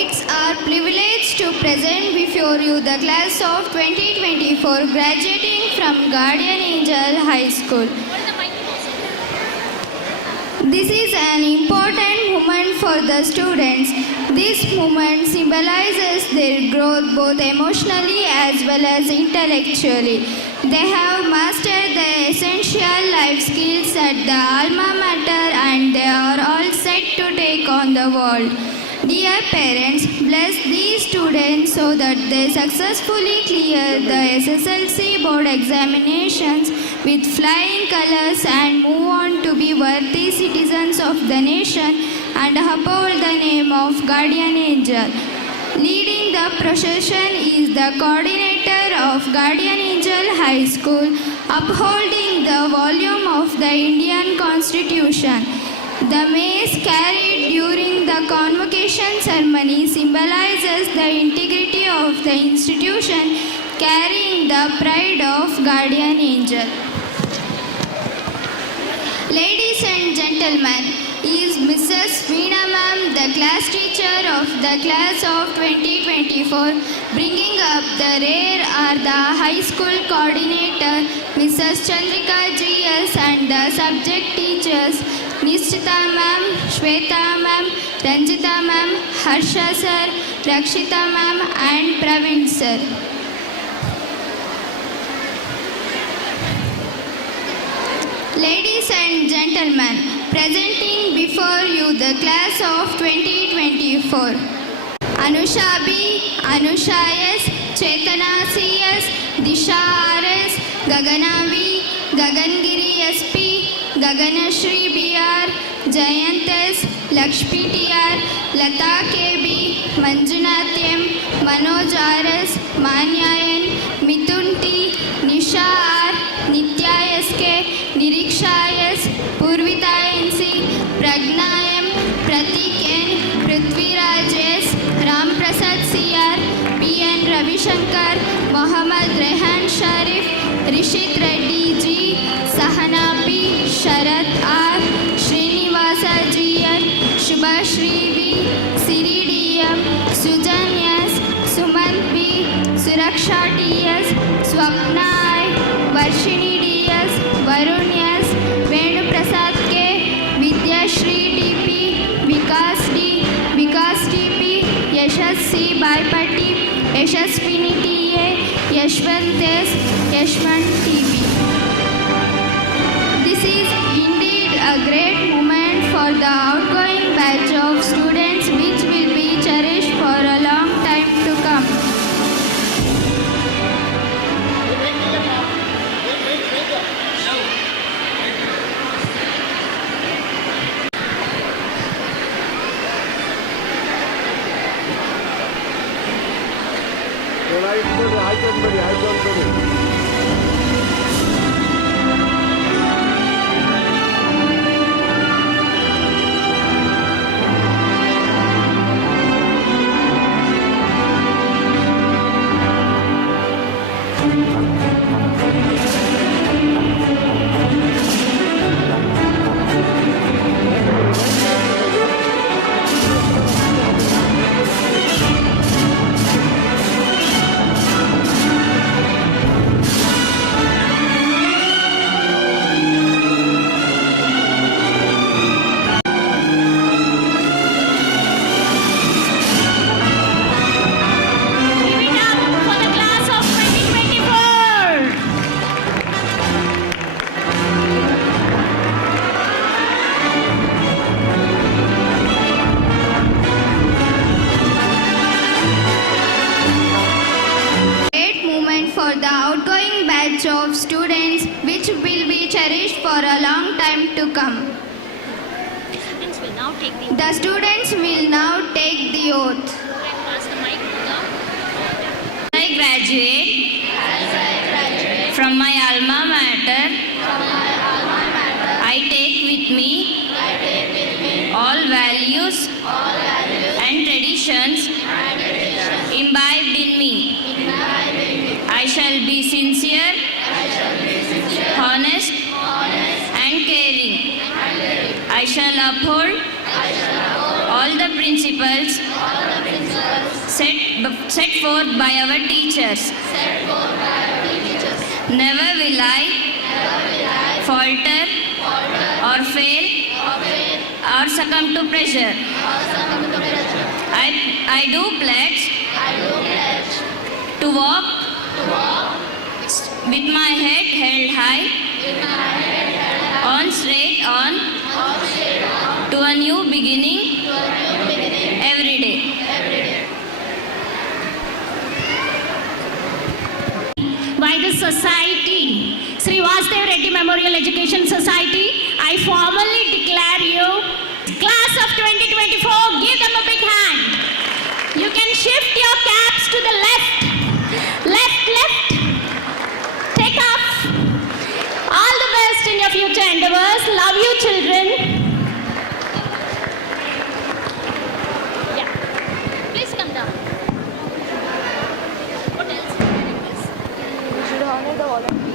It's our privilege to present before you the class of 2024 graduating from Guardian Angel High School. This is an important moment for the students. This moment symbolizes their growth both emotionally as well as intellectually. They have mastered the essential life skills at the alma mater and they are all set to take on the world. Dear parents, bless these students so that they successfully clear the SSLC board examinations with flying colors and move on to be worthy citizens of the nation and uphold the name of Guardian Angel. Leading the procession is the coordinator of Guardian Angel High School, upholding the volume of the Indian Constitution. The mace carried during the convocation ceremony symbolizes the integrity of the institution, carrying the pride of Guardian Angel. Ladies and gentlemen, is Mrs. Veena Ma'am, the class teacher of the class of 2024. Bringing up the rear are the high school coordinator, Mrs. Chandrika GS, and the subject teachers, Nishchita Ma'am, Shweta Ma'am, Ranjita Ma'am, Harsha Sir, Rakshita Ma'am, and Praveen Sir. Ladies and gentlemen, presenting before you the class of 2024. Anusha B, Anusha S, Chetana CS, Disha RS, Gagana V, Gagangiri SP, Gaganashri BR, Jayant S, Lakshmi TR, Lata KB, Manjunath M, Manoj RS, Manya N, Mithun T, Nisha R, Nitya SK, Niriksha S, Purvita NC, Pragna M, Pratik N, Prithviraj S, Ram Prasad CR, PN Ravishankar, Mohammad Rehan Sharif, Rishit Reddy G, Sahana P, Sharat R, Srinivasa GN, Shubhashri V, Siri DM, Sujan S, Sumant B, Suraksha TS, Swapna I, Varshini DS, Varun S, Venu Prasad K, Vidyashri DP, Vikas D, Vikas DP, Yashas C. Baipati, Yashaswini TA, Yashwant S, Yashwant TB. This is indeed a great moment for the outgoing batch of students which will be cherished for a long time to come. Of students which will be cherished for a long time to come. The students will now take the oath. I graduate from my alma mater, I take with me all values and traditions imbibed in me. I shall be sincere, honest, and caring. I shall uphold all the principles set forth by our teachers. Never will I falter or fail or succumb to pressure. I do pledge to walk with my head held high on straight on to a new beginning every day. By the society, Sri Vasudev Reddy Memorial Education Society, I formally declare you class of 2024. Give them a big hand. You can shift your caps to the left. Take off. All the best in your future endeavors. Love you, children. Yeah. Please come down. What else? should honor the volunteers.